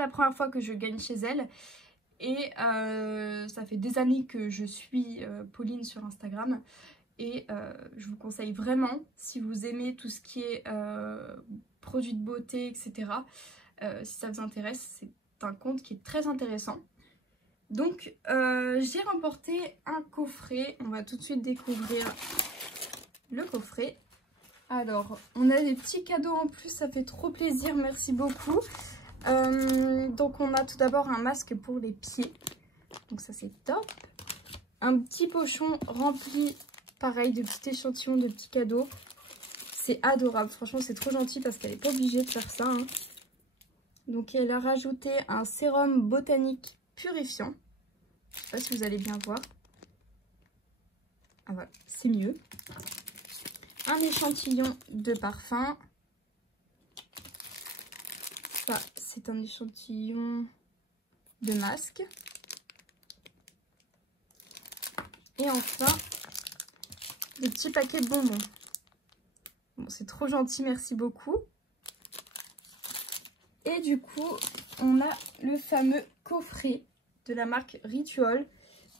la première fois que je gagne chez elle. Et ça fait des années que je suis Pauline sur Instagram. Et je vous conseille vraiment, si vous aimez tout ce qui est produits de beauté, etc. Si ça vous intéresse, c'est un compte qui est très intéressant. Donc j'ai remporté un coffret. On va tout de suite découvrir le coffret. Alors, on a des petits cadeaux en plus, ça fait trop plaisir, merci beaucoup. Donc on a tout d'abord un masque pour les pieds. Donc ça c'est top. Un petit pochon rempli, pareil, de petits échantillons, de petits cadeaux. C'est adorable, franchement c'est trop gentil parce qu'elle n'est pas obligée de faire ça. Hein. Donc elle a rajouté un sérum botanique purifiant. Je sais pas si vous allez bien voir. Ah voilà, c'est mieux. Un échantillon de parfum. Ça, c'est un échantillon de masque. Et enfin, des petits paquets de bonbons. Bon, c'est trop gentil, merci beaucoup. Et du coup, on a le fameux coffret de la marque Ritual.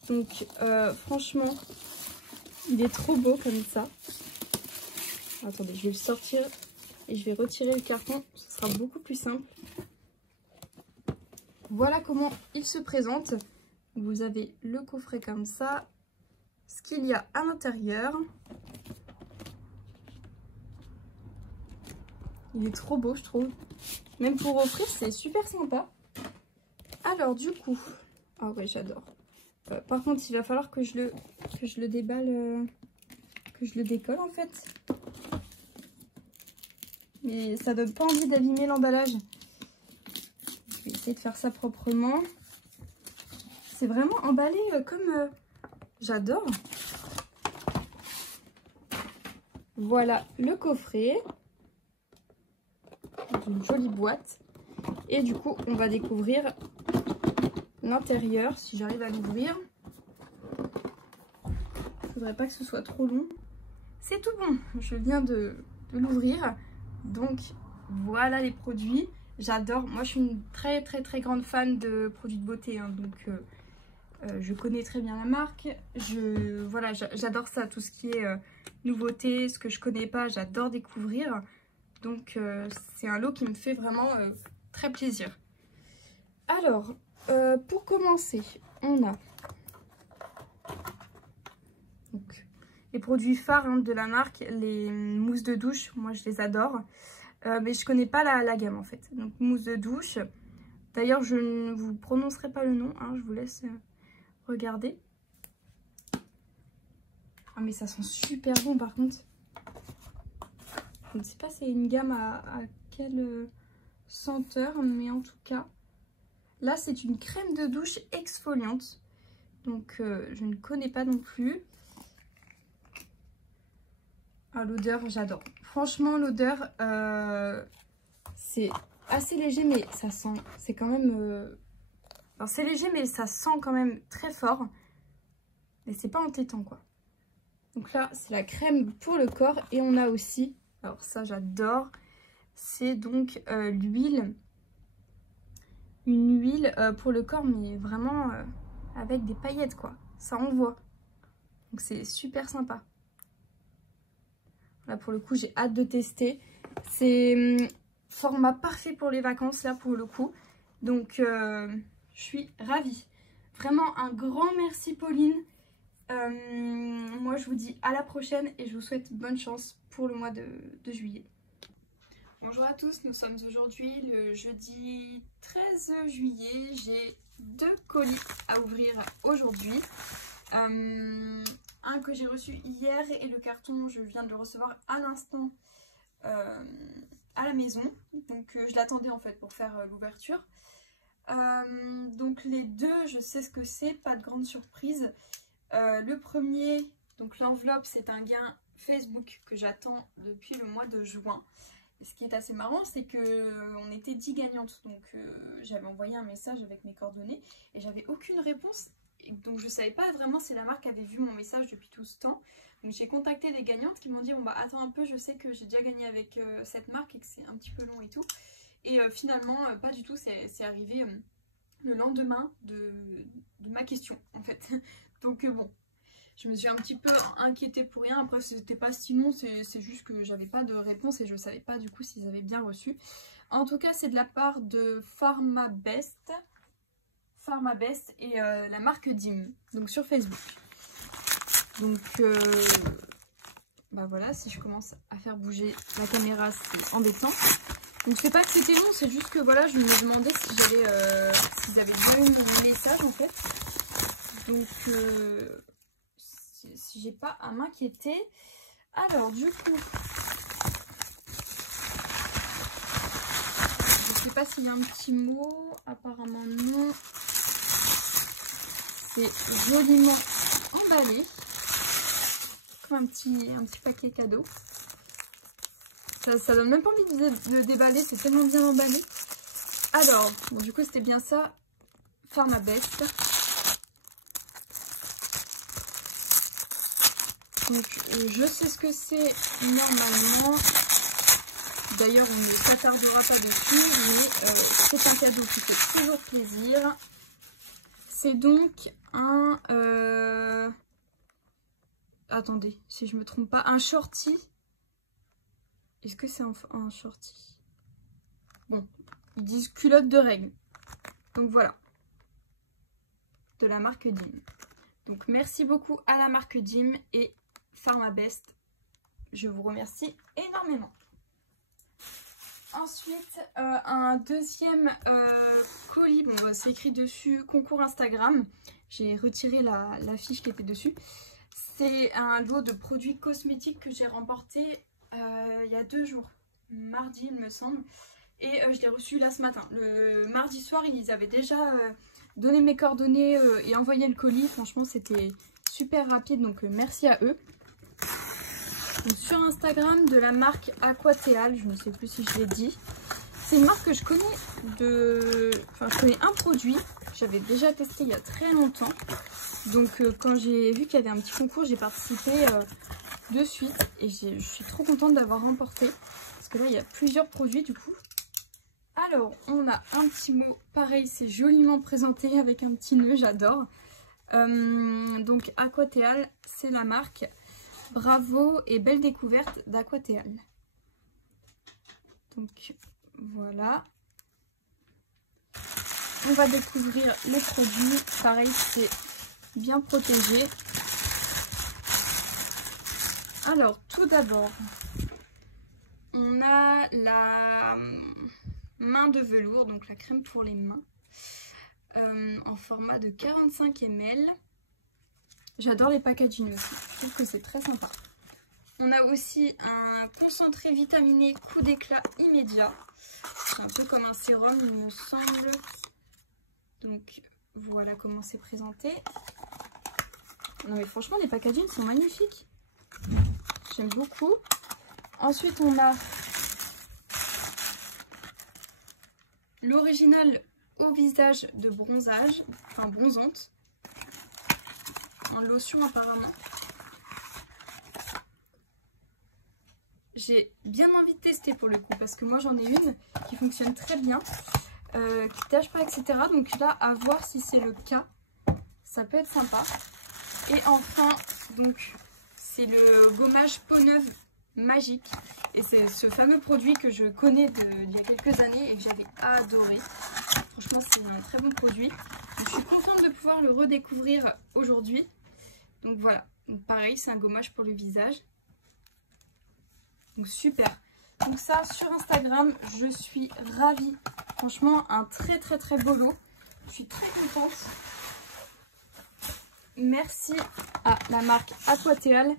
Donc, franchement, il est trop beau comme ça. Attendez, je vais le sortir et je vais retirer le carton. Ce sera beaucoup plus simple. Voilà comment il se présente. Vous avez le coffret comme ça. Ce qu'il y a à l'intérieur. Il est trop beau, je trouve. Même pour offrir, c'est super sympa. Alors, du coup... Ah ouais, j'adore. Par contre, il va falloir que je le déballe... que je le décolle, en fait. Mais ça donne pas envie d'abîmer l'emballage. Je vais essayer de faire ça proprement. C'est vraiment emballé comme... J'adore. Voilà le coffret. Dans une jolie boîte. Et du coup, on va découvrir l'intérieur, si j'arrive à l'ouvrir. Il ne faudrait pas que ce soit trop long. C'est tout bon. Je viens de l'ouvrir. Donc, voilà les produits. J'adore. Moi, je suis une très grande fan de produits de beauté. Hein, donc, je connais très bien la marque. Voilà, j'adore ça. Tout ce qui est nouveauté, ce que je connais pas, j'adore découvrir. Donc, c'est un lot qui me fait vraiment très plaisir. Alors, pour commencer, on a donc, les produits phares hein, de la marque, les mousses de douche. Moi, je les adore. Mais je connais pas la gamme en fait. Donc, mousse de douche. D'ailleurs, je ne vous prononcerai pas le nom. Hein, je vous laisse regarder. Ah, mais ça sent super bon par contre. Je ne sais pas c'est une gamme à quelle senteur, mais en tout cas, là c'est une crème de douche exfoliante. Donc je ne connais pas non plus. Ah, l'odeur, j'adore. Franchement, l'odeur, c'est assez léger, mais ça sent, c'est quand même... Alors c'est léger, mais ça sent quand même très fort. Mais c'est pas entêtant, quoi. Donc là, c'est la crème pour le corps. Et on a aussi... Alors ça j'adore, c'est donc l'huile, une huile pour le corps mais vraiment avec des paillettes quoi, ça envoie. Donc c'est super sympa. Là pour le coup j'ai hâte de tester, c'est format parfait pour les vacances là pour le coup. Donc je suis ravie. Vraiment un grand merci Pauline. Moi je vous dis à la prochaine et je vous souhaite bonne chance pour le mois de juillet. Bonjour à tous, nous sommes aujourd'hui le jeudi 13 juillet. J'ai 2 colis à ouvrir aujourd'hui. Un que j'ai reçu hier et le carton je viens de le recevoir à l'instant à la maison. Donc je l'attendais en fait pour faire l'ouverture. Donc les deux je sais ce que c'est, pas de grande surprise. Le premier, donc l'enveloppe, c'est un gain Facebook que j'attends depuis le mois de juin. Et ce qui est assez marrant, c'est qu'on était 10 gagnantes. Donc j'avais envoyé un message avec mes coordonnées et j'avais aucune réponse. Et donc je ne savais pas vraiment si la marque avait vu mon message depuis tout ce temps. Donc j'ai contacté des gagnantes qui m'ont dit bon bah attends un peu, je sais que j'ai déjà gagné avec cette marque et que c'est un petit peu long et tout. Et finalement, pas du tout, c'est arrivé le lendemain de ma question en fait. Donc bon, je me suis un petit peu inquiétée pour rien. Après, c'était pas si long, c'est juste que j'avais pas de réponse et je savais pas du coup s'ils avaient bien reçu. En tout cas, c'est de la part de PharmaBest et la marque Dim, donc sur Facebook. Donc bah voilà, si je commence à faire bouger la caméra, c'est embêtant. Donc c'est pas que c'était long, c'est juste que voilà, je me demandais si j'allais s'ils avaient bien eu mon message en fait. Donc si j'ai pas à m'inquiéter. Alors du coup, je sais pas s'il y a un petit mot, apparemment non. C'est joliment emballé, comme un petit paquet cadeau. Ça donne même pas envie de déballer, c'est tellement bien emballé. Alors, bon, du coup c'était bien ça, PharmaBest. Donc je sais ce que c'est normalement. D'ailleurs on ne s'attardera pas dessus, mais c'est un cadeau qui fait toujours plaisir. C'est donc un... attendez, si je me trompe pas, un shorty. Est-ce que c'est un shorty? Bon, ils disent culotte de règle. Donc voilà. De la marque Dim. Donc merci beaucoup à la marque Dim et PharmaBest. Je vous remercie énormément. Ensuite, un deuxième colis. Bon, c'est écrit dessus concours Instagram. J'ai retiré la fiche qui était dessus. C'est un lot de produits cosmétiques que j'ai remporté il y a 2 jours. Mardi, il me semble. Et je l'ai reçu là ce matin. Le mardi soir, ils avaient déjà donné mes coordonnées et envoyé le colis. Franchement, c'était super rapide. Donc, merci à eux. Donc, sur Instagram de la marque Aquateal, je ne sais plus si je l'ai dit. C'est une marque que je connais Enfin, je connais un produit. J'avais déjà testé il y a très longtemps. Donc, quand j'ai vu qu'il y avait un petit concours, j'ai participé de suite. Et je suis trop contente d'avoir remporté. Parce que là, il y a plusieurs produits du coup. Alors, on a un petit mot. Pareil, c'est joliment présenté avec un petit nœud, j'adore. Donc, Aquateal, c'est la marque. Bravo et belle découverte d'Aquateal. Donc voilà. On va découvrir les produits. Pareil, c'est bien protégé. Alors tout d'abord, on a la main de velours, donc la crème pour les mains, en format de 45 ml. J'adore les packaging aussi, je trouve que c'est très sympa. On a aussi un concentré vitaminé coup d'éclat immédiat. C'est un peu comme un sérum, il me semble. Donc voilà comment c'est présenté. Non mais franchement, les packaging sont magnifiques. J'aime beaucoup. Ensuite, on a l'original au visage de bronzage, enfin bronzante. En lotion apparemment. J'ai bien envie de tester pour le coup parce que moi j'en ai une qui fonctionne très bien, qui tâche pas, etc. Donc là, à voir si c'est le cas, ça peut être sympa. Et enfin, donc c'est le gommage peau neuve magique. Et c'est ce fameux produit que je connais d'il y a quelques années et que j'avais adoré. Franchement, c'est un très bon produit. Donc, je suis contente de pouvoir le redécouvrir aujourd'hui. Donc voilà, donc pareil, c'est un gommage pour le visage. Donc super. Donc ça, sur Instagram, je suis ravie. Franchement, un très beau lot. Je suis très contente. Merci à la marque Aquateal.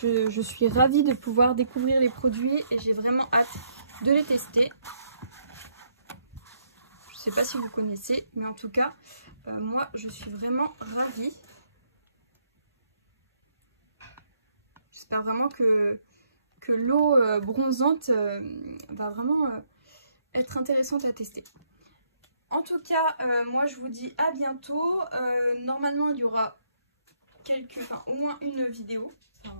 Je suis ravie de pouvoir découvrir les produits et j'ai vraiment hâte de les tester. Je ne sais pas si vous connaissez, mais en tout cas, moi, je suis vraiment ravie. J'espère vraiment que l'eau bronzante va vraiment être intéressante à tester. En tout cas, moi je vous dis à bientôt. Normalement il y aura au moins une vidéo. Enfin,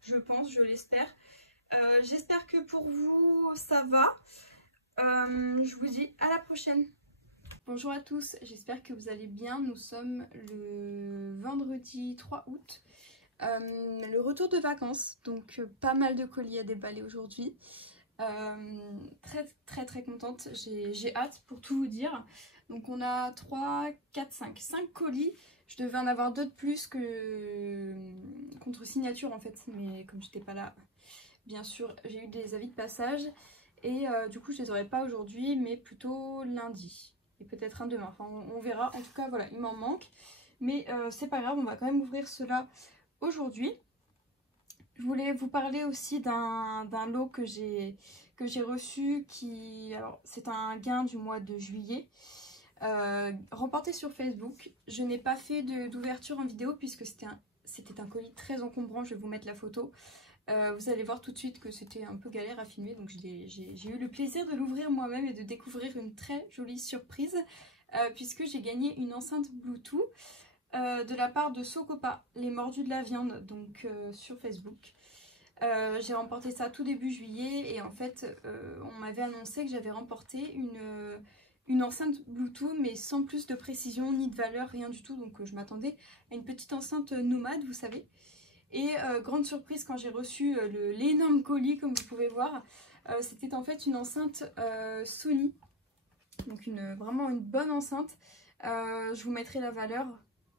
je pense, je l'espère. J'espère que pour vous ça va. je vous dis à la prochaine. Bonjour à tous, j'espère que vous allez bien. Nous sommes le vendredi 3 août. Le retour de vacances, donc pas mal de colis à déballer aujourd'hui. Très contente, j'ai hâte pour tout vous dire. Donc on a 3, 4, 5 colis. Je devais en avoir 2 de plus que contre signature en fait, mais comme j'étais pas là, bien sûr, j'ai eu des avis de passage. Et du coup je les aurai pas aujourd'hui, mais plutôt lundi. Et peut-être un demain, enfin on verra. En tout cas voilà, il m'en manque. Mais c'est pas grave, on va quand même ouvrir cela aujourd'hui. Je voulais vous parler aussi d'un lot que j'ai reçu. Alors c'est un gain du mois de juillet. Remporté sur Facebook. Je n'ai pas fait d'ouverture en vidéo puisque c'était un colis très encombrant. Je vais vous mettre la photo. Vous allez voir tout de suite que c'était un peu galère à filmer, donc j'ai eu le plaisir de l'ouvrir moi-même et de découvrir une très jolie surprise puisque j'ai gagné une enceinte Bluetooth de la part de Socopa, les mordus de la viande, donc sur Facebook. J'ai remporté ça tout début juillet et en fait on m'avait annoncé que j'avais remporté une enceinte Bluetooth mais sans plus de précision ni de valeur, rien du tout, donc je m'attendais à une petite enceinte nomade, vous savez. Et grande surprise quand j'ai reçu l'énorme colis comme vous pouvez voir, c'était en fait une enceinte Sony, donc vraiment une bonne enceinte. Je vous mettrai la valeur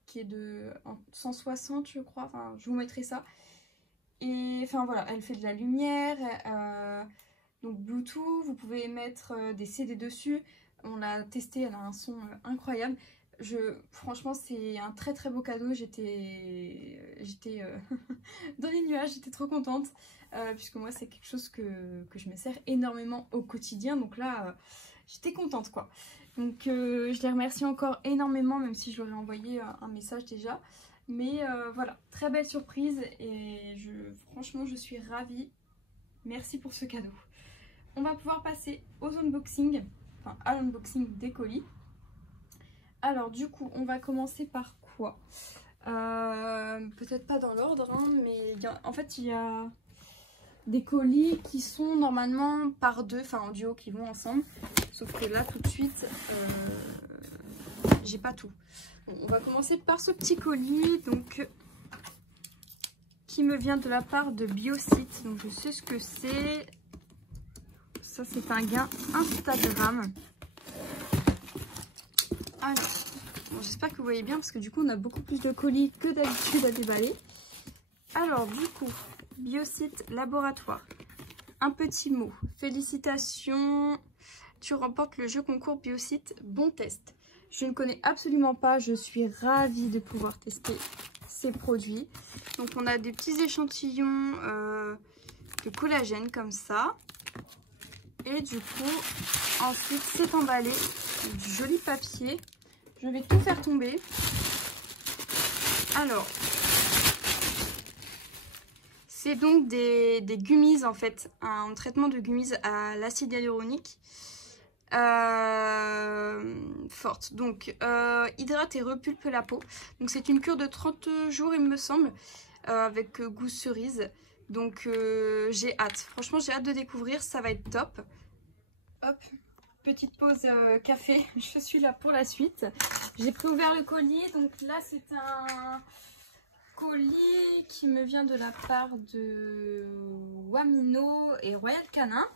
qui est de 160 je crois, enfin je vous mettrai ça. Et enfin voilà, elle fait de la lumière, donc Bluetooth, vous pouvez mettre des CD dessus, on l'a testé, elle a un son incroyable. Franchement c'est un très beau cadeau, j'étais dans les nuages, j'étais trop contente puisque moi c'est quelque chose que je me sers énormément au quotidien, donc là j'étais contente quoi. Donc je les remercie encore énormément, même si je leur ai envoyé un message déjà, mais voilà, très belle surprise et franchement je suis ravie, merci pour ce cadeau. On va pouvoir passer aux unboxings, enfin à l'unboxing des colis. Alors du coup on va commencer par quoi? Peut-être pas dans l'ordre hein, mais en fait il y a des colis qui sont normalement par deux, enfin en duo, qui vont ensemble, sauf que là tout de suite j'ai pas tout. Bon, on va commencer par ce petit colis donc qui me vient de la part de Biosite, donc je sais ce que c'est. Ça c'est un gain Instagram. Alors, bon, j'espère que vous voyez bien parce que du coup on a beaucoup plus de colis que d'habitude à déballer. Alors du coup, Biosite Laboratoire, un petit mot. Félicitations, tu remportes le jeu concours Biosite Bon Test. Je ne connais absolument pas, je suis ravie de pouvoir tester ces produits. Donc on a des petits échantillons de collagène comme ça. Et du coup, ensuite c'est emballé du joli papier. Je vais tout faire tomber. Alors, c'est donc des gummies en fait, un traitement de gummies à l'acide hyaluronique forte. Donc, hydrate et repulpe la peau. Donc c'est une cure de 30 jours il me semble, avec goût cerise. Donc j'ai hâte, franchement j'ai hâte de découvrir, ça va être top. Hop, petite pause café, je suis là pour la suite. J'ai préouvert le colis, donc là c'est un colis qui me vient de la part de Wamino et Royal Canin,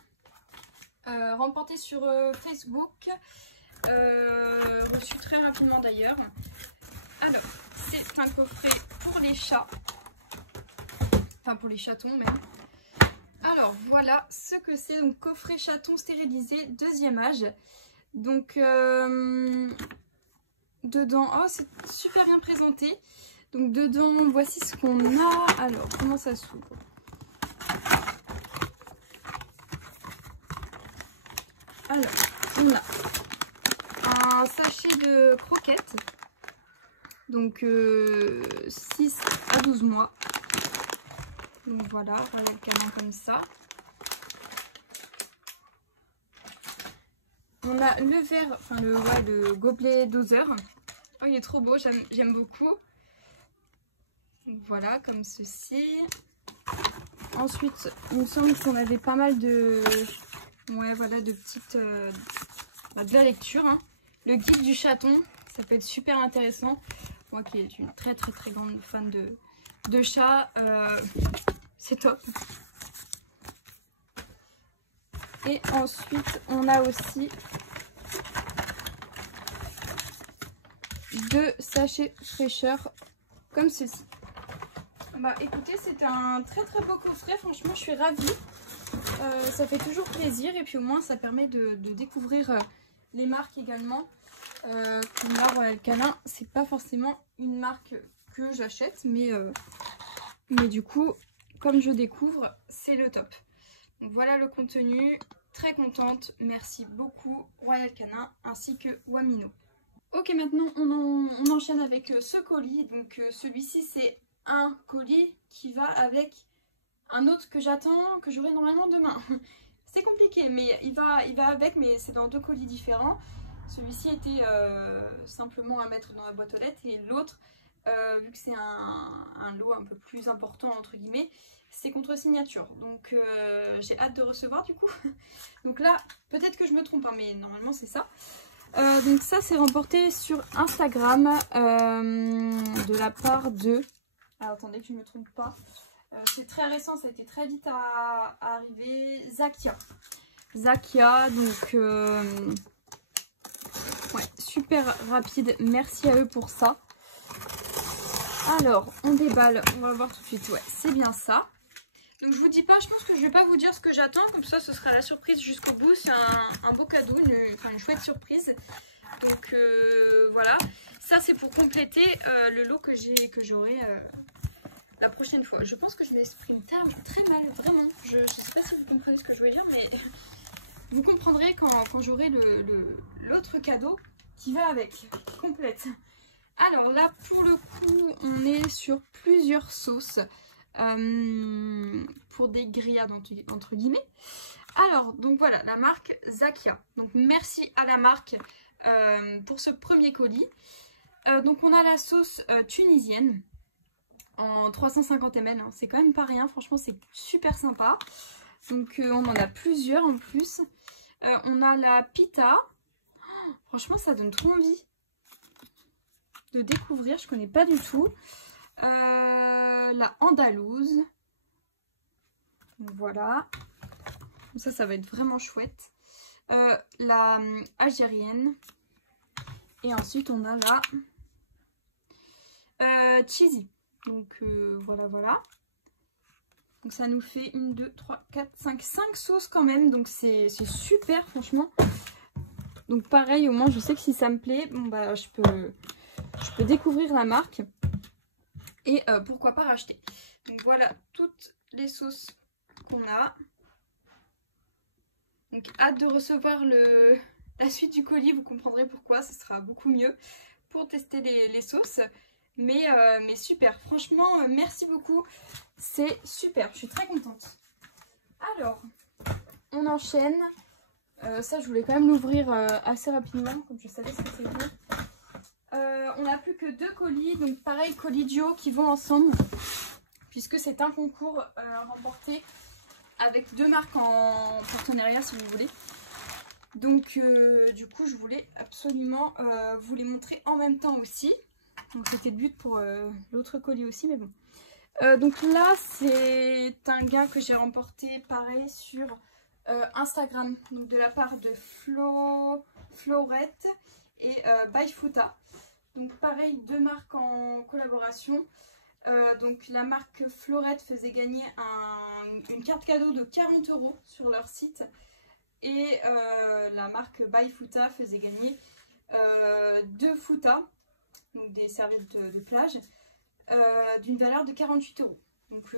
remporté sur Facebook, reçu très rapidement d'ailleurs. Alors, c'est un coffret pour les chats, enfin pour les chatons même. Alors voilà ce que c'est, donc coffret chaton stérilisé deuxième âge. Donc dedans, oh c'est super bien présenté. Donc dedans voici ce qu'on a. Alors comment ça s'ouvre? Alors on a un sachet de croquettes. Donc 6 à 12 mois. Donc voilà, Royal Canin comme ça. On a le verre, enfin le gobelet doseur. Oh, il est trop beau, j'aime beaucoup. Donc voilà, comme ceci. Ensuite, il me semble qu'on avait pas mal de Ouais, voilà, de petites... de la lecture. Hein. Le guide du chaton, ça peut être super intéressant. Moi qui est une très grande fan de chats, c'est top. Et ensuite, on a aussi 2 sachets fraîcheur comme ceci. Bah écoutez, c'est un très beau coffret, franchement je suis ravie. Ça fait toujours plaisir et puis au moins ça permet de découvrir les marques également. Comme là, Royal Canin, c'est pas forcément une marque que j'achète, mais du coup, comme je découvre, c'est le top. Donc voilà le contenu, très contente, merci beaucoup Royal Canin ainsi que Wamino. Ok, maintenant on enchaîne avec ce colis. Donc celui-ci c'est un colis qui va avec un autre que j'attends, que j'aurai normalement demain. C'est compliqué, mais il va avec, mais c'est dans 2 colis différents. Celui-ci était simplement à mettre dans la boîte aux lettres et l'autre, vu que c'est un lot un peu plus important entre guillemets, c'est contre signature. Donc j'ai hâte de recevoir du coup. Donc là, peut-être que je me trompe, hein, mais normalement c'est ça. Donc ça c'est remporté sur Instagram de la part de... Alors attendez que je ne me trompe pas. C'est très récent, ça a été très vite à arriver. Zakia. Zakia, donc ouais, super rapide. Merci à eux pour ça. Alors, on déballe, on va voir tout de suite. Ouais, c'est bien ça. Donc je vous dis pas, je pense que je vais pas vous dire ce que j'attends, comme ça ce sera la surprise jusqu'au bout. C'est un beau cadeau, une chouette surprise. Donc voilà, ça c'est pour compléter le lot que j'aurai la prochaine fois. Je pense que je m'exprime très mal, vraiment. Je sais pas si vous comprenez ce que je veux dire, mais vous comprendrez quand j'aurai l'autre cadeau qui va avec, complète. Alors là, pour le coup, on est sur plusieurs sauces pour des grillades entre guillemets. Alors, donc voilà, la marque Zakia. Donc merci à la marque pour ce premier colis. Donc on a la sauce tunisienne en 350 ml. Hein. C'est quand même pas rien, franchement c'est super sympa. Donc on en a plusieurs en plus. On a la pita. Franchement ça donne trop envie de découvrir, je connais pas du tout. La andalouse. Donc la... Ça va être vraiment chouette. La algérienne. Et ensuite on a la cheesy. Donc voilà. Donc ça nous fait 1, 2, 3, 4, 5 sauces quand même. Donc c'est super franchement. Donc pareil, au moins je sais que si ça me plaît, bon bah je peux découvrir la marque. Et pourquoi pas racheter. Donc voilà toutes les sauces qu'on a. Donc hâte de recevoir la suite du colis, vous comprendrez pourquoi, ce sera beaucoup mieux pour tester les sauces. Mais super, franchement merci beaucoup, c'est super, je suis très contente. Alors, on enchaîne. Ça je voulais quand même l'ouvrir assez rapidement, comme je savais ce que c'était. On n'a plus que 2 colis, donc pareil, colis duo qui vont ensemble, puisque c'est un concours remporté avec 2 marques en partenariat si vous voulez. Donc du coup je voulais absolument vous les montrer en même temps aussi. Donc c'était le but pour l'autre colis aussi, mais bon. Donc là c'est un gain que j'ai remporté pareil sur Instagram, donc de la part de Florette et Byfuta. Donc pareil, 2 marques en collaboration. Donc la marque Florette faisait gagner une carte cadeau de 40 € sur leur site. Et la marque Byfuta faisait gagner 2 futas, donc des serviettes de plage, d'une valeur de 48 €. Donc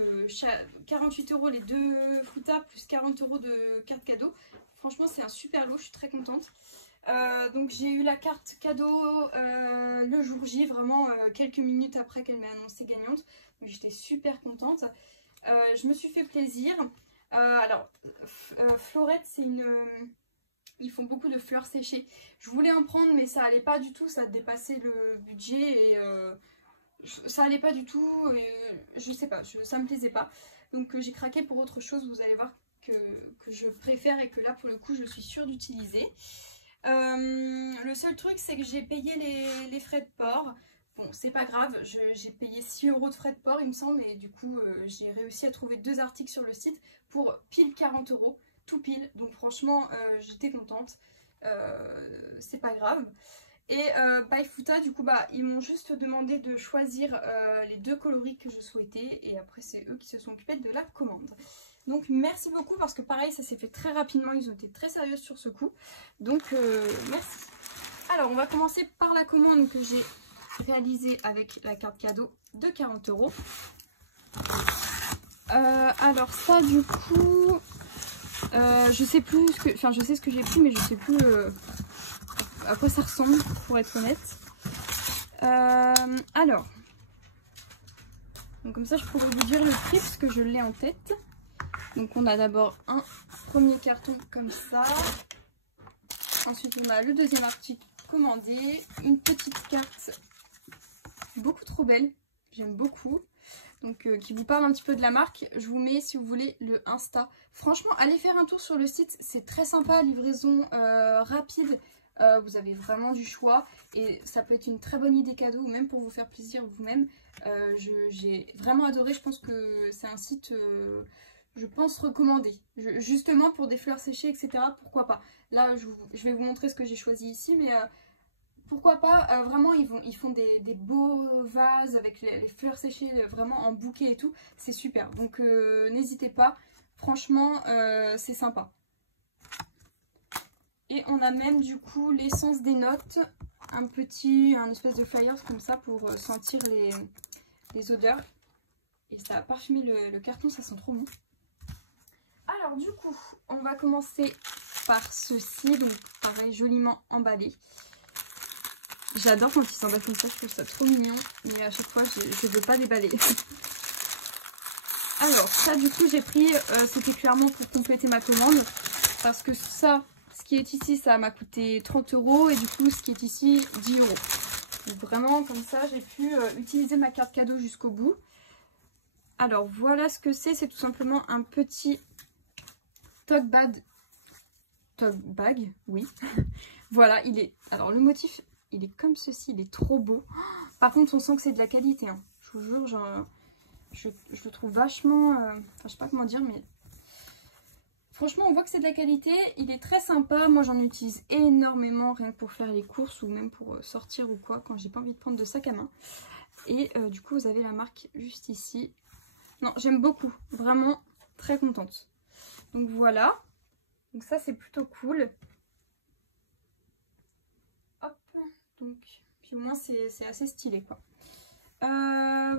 48 € les 2 futas plus 40 € de carte cadeau. Franchement c'est un super lot, je suis très contente. Donc j'ai eu la carte cadeau le jour J, vraiment quelques minutes après qu'elle m'ait annoncé gagnante. Donc j'étais super contente. Je me suis fait plaisir. Alors Florette c'est ils font beaucoup de fleurs séchées. Je voulais en prendre mais ça allait pas du tout, ça dépassait le budget et ça allait pas du tout. Et, je sais pas, ça me plaisait pas. Donc j'ai craqué pour autre chose, vous allez voir que je préfère et que là pour le coup je suis sûre d'utiliser. Le seul truc c'est que j'ai payé les frais de port. Bon, c'est pas grave, j'ai payé 6 € de frais de port il me semble, et du coup j'ai réussi à trouver 2 articles sur le site pour pile 40 €, tout pile, donc franchement j'étais contente, c'est pas grave. Et Paifuta, du coup, bah, ils m'ont juste demandé de choisir les 2 coloris que je souhaitais, et après c'est eux qui se sont occupés de la commande. Donc merci beaucoup, parce que pareil, ça s'est fait très rapidement, ils ont été très sérieux sur ce coup, donc merci. Alors on va commencer par la commande que j'ai réalisée avec la carte cadeau de 40 €. Alors ça du coup, je sais plus ce que, enfin je sais ce que j'ai pris, mais je sais plus à quoi ça ressemble, pour être honnête. Alors, donc comme ça je pourrais vous dire le prix parce que je l'ai en tête. Donc on a d'abord un premier carton comme ça. Ensuite on a le deuxième article commandé. Une petite carte beaucoup trop belle, j'aime beaucoup. Donc qui vous parle un petit peu de la marque. Je vous mets, si vous voulez, le Insta. Franchement, allez faire un tour sur le site, c'est très sympa, livraison rapide. Vous avez vraiment du choix et ça peut être une très bonne idée cadeau ou même pour vous faire plaisir vous-même. J'ai vraiment adoré, je pense que c'est un site, je pense, recommandé. Justement pour des fleurs séchées, etc. Pourquoi pas. Là, je vais vous montrer ce que j'ai choisi ici, mais pourquoi pas. Vraiment, ils font des beaux vases avec les fleurs séchées vraiment en bouquet et tout. C'est super, donc n'hésitez pas. Franchement, c'est sympa. Et on a même du coup l'essence des notes, un espèce de flyer comme ça pour sentir les odeurs. Et ça a parfumé le carton, ça sent trop bon. Alors du coup, on va commencer par ceci, donc pareil, joliment emballé. J'adore quand ils s'emballent comme ça, je trouve ça trop mignon, mais à chaque fois je veux pas déballer. Alors ça du coup j'ai pris, c'était clairement pour compléter ma commande, parce que ça... Ce qui est ici, ça m'a coûté 30 € et du coup, ce qui est ici, 10 €. Donc vraiment, comme ça, j'ai pu utiliser ma carte cadeau jusqu'au bout. Alors, voilà ce que c'est. C'est tout simplement un petit tote bag, oui. Voilà, il est... Alors, le motif, il est comme ceci, il est trop beau. Par contre, on sent que c'est de la qualité, hein. Je vous jure, genre, je le trouve vachement... Enfin, je sais pas comment dire, mais... Franchement, on voit que c'est de la qualité, il est très sympa. Moi, j'en utilise énormément, rien que pour faire les courses ou même pour sortir ou quoi, quand j'ai pas envie de prendre de sac à main. Et du coup, vous avez la marque juste ici. Non, j'aime beaucoup, vraiment très contente. Donc voilà, donc ça c'est plutôt cool. Hop, donc, puis au moins c'est assez stylé quoi.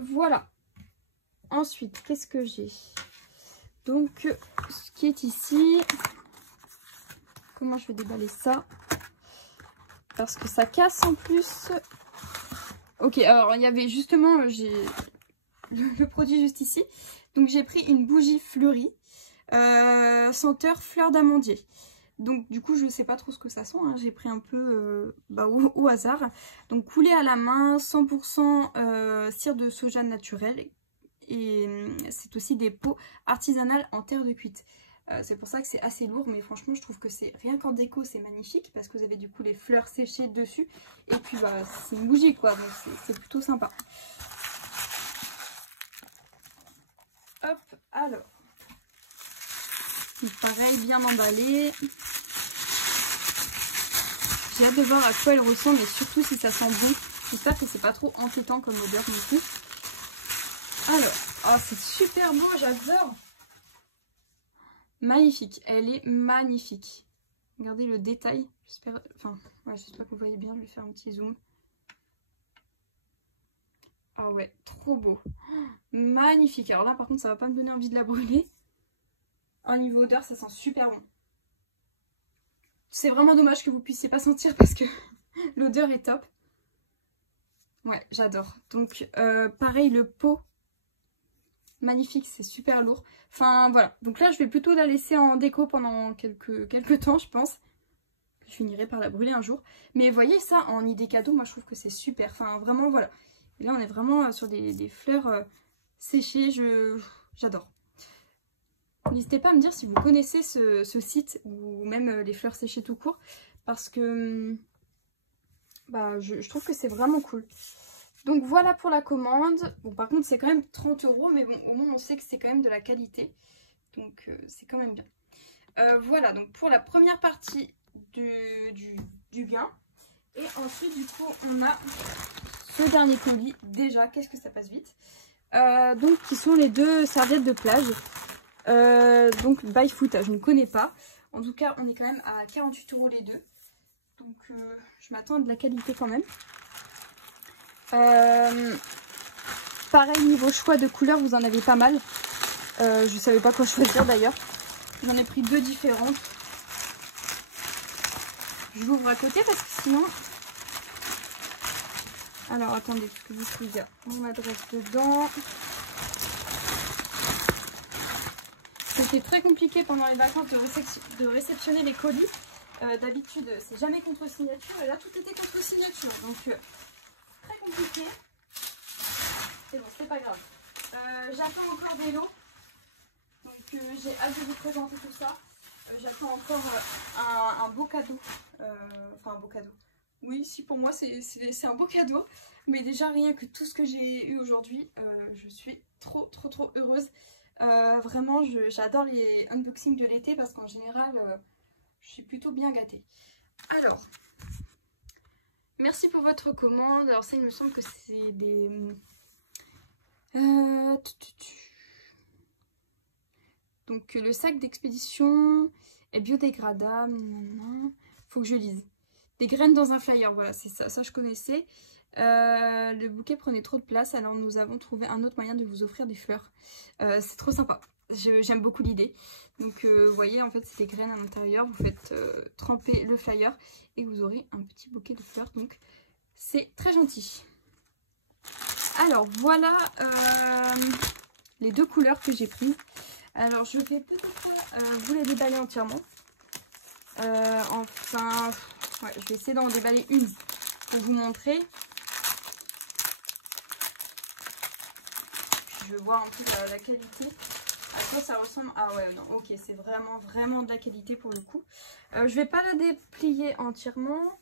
Voilà. Ensuite, qu'est-ce que j'ai ? Donc, ce qui est ici, comment je vais déballer ça? Parce que ça casse en plus. Ok, alors il y avait justement, j'ai le produit juste ici. Donc j'ai pris une bougie fleurie, senteur fleur d'amandier. Donc du coup je ne sais pas trop ce que ça sent, hein. J'ai pris un peu au hasard. Donc coulé à la main, 100% cire de soja naturel. Et c'est aussi des pots artisanales en terre de cuite. C'est pour ça que c'est assez lourd, mais franchement je trouve que c'est rien qu'en déco c'est magnifique parce que vous avez du coup les fleurs séchées dessus. Et puis bah, c'est une bougie quoi, donc c'est plutôt sympa. Hop, alors. Donc, pareil, bien emballé. J'ai hâte de voir à quoi elle ressemble et surtout si ça sent bon. J'espère que c'est pas trop entêtant comme odeur du coup. Alors, oh, c'est super beau, j'adore. Magnifique, elle est magnifique. Regardez le détail. J'espère, enfin, ouais, j'espère que vous voyez bien. Je vais faire un petit zoom. Ah ouais, trop beau. Magnifique. Alors là, par contre, ça va pas me donner envie de la brûler. Au niveau odeur, ça sent super bon. C'est vraiment dommage que vous puissiez pas sentir parce que l'odeur est top. Ouais, j'adore. Donc, pareil, le pot. Magnifique, c'est super lourd. Enfin, voilà. Donc là, je vais plutôt la laisser en déco pendant quelques temps, je pense. Je finirai par la brûler un jour. Mais voyez ça, en idée cadeau, moi, je trouve que c'est super. Enfin, vraiment, voilà. Et là, on est vraiment sur des fleurs séchées. J'adore. N'hésitez pas à me dire si vous connaissez ce site ou même les fleurs séchées tout court, parce que bah, je trouve que c'est vraiment cool. Donc voilà pour la commande. Bon, par contre c'est quand même 30 €, mais bon, au moins on sait que c'est quand même de la qualité, donc c'est quand même bien. Voilà donc pour la première partie du gain. Et ensuite du coup on a ce dernier colis. Déjà, qu'est-ce que ça passe vite. Donc qui sont les 2 serviettes de plage. Donc by Foota, je ne connais pas. En tout cas on est quand même à 48 € les deux. Donc je m'attends à de la qualité quand même. Pareil niveau choix de couleurs, vous en avez pas mal. Je savais pas quoi choisir d'ailleurs. J'en ai pris 2 différentes. Je l'ouvre à côté parce que sinon... Alors attendez, parce que du coup il y a mon adresse dedans. C'était très compliqué pendant les vacances de réceptionner les colis. D'habitude c'est jamais contre signature et là tout était contre signature. Donc très compliqué. C'est bon, c'est pas grave. J'attends encore des lots. Donc j'ai hâte de vous présenter tout ça. J'attends encore un beau cadeau. Enfin un beau cadeau. Oui, si pour moi c'est un beau cadeau. Mais déjà rien que tout ce que j'ai eu aujourd'hui, je suis trop heureuse. Vraiment j'adore les unboxings de l'été parce qu'en général je suis plutôt bien gâtée. Alors, merci pour votre commande. Alors ça il me semble que c'est des... Donc le sac d'expédition est biodégradable. Faut que je lise. Des graines dans un flyer, voilà, c'est ça, ça je connaissais. Le bouquet prenait trop de place, alors nous avons trouvé un autre moyen de vous offrir des fleurs. C'est trop sympa, j'aime beaucoup l'idée. Donc vous voyez, en fait c'est des graines à l'intérieur, vous faites tremper le flyer et vous aurez un petit bouquet de fleurs. Donc c'est très gentil. Alors voilà les 2 couleurs que j'ai prises. Alors je vais peut-être vous les déballer entièrement. Enfin, ouais, je vais essayer d'en déballer une pour vous montrer. Je vais voir un peu la qualité. À quoi ça ressemble. Ah ouais, non, ok, c'est vraiment de la qualité pour le coup. Je vais pas la déplier entièrement,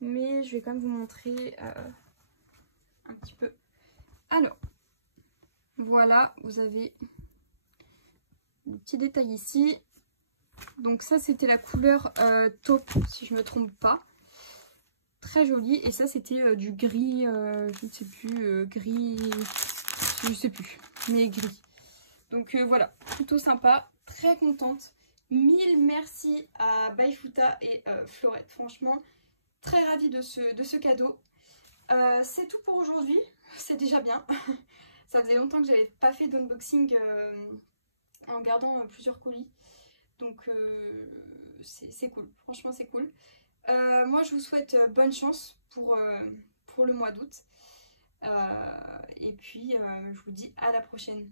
mais je vais quand même vous montrer un petit peu. Alors, voilà, vous avez le petit détail ici. Donc ça c'était la couleur taupe si je me trompe pas. Très jolie. Et ça c'était du gris, je ne sais plus, gris, je sais plus, mais gris. Donc voilà, plutôt sympa, très contente. Mille merci à by Foota et Florette. Franchement, très ravie de ce cadeau. C'est tout pour aujourd'hui, c'est déjà bien. Ça faisait longtemps que j'avais pas fait d'unboxing en gardant plusieurs colis. Donc c'est cool, franchement c'est cool. Moi je vous souhaite bonne chance pour le mois d'août. Et puis je vous dis à la prochaine.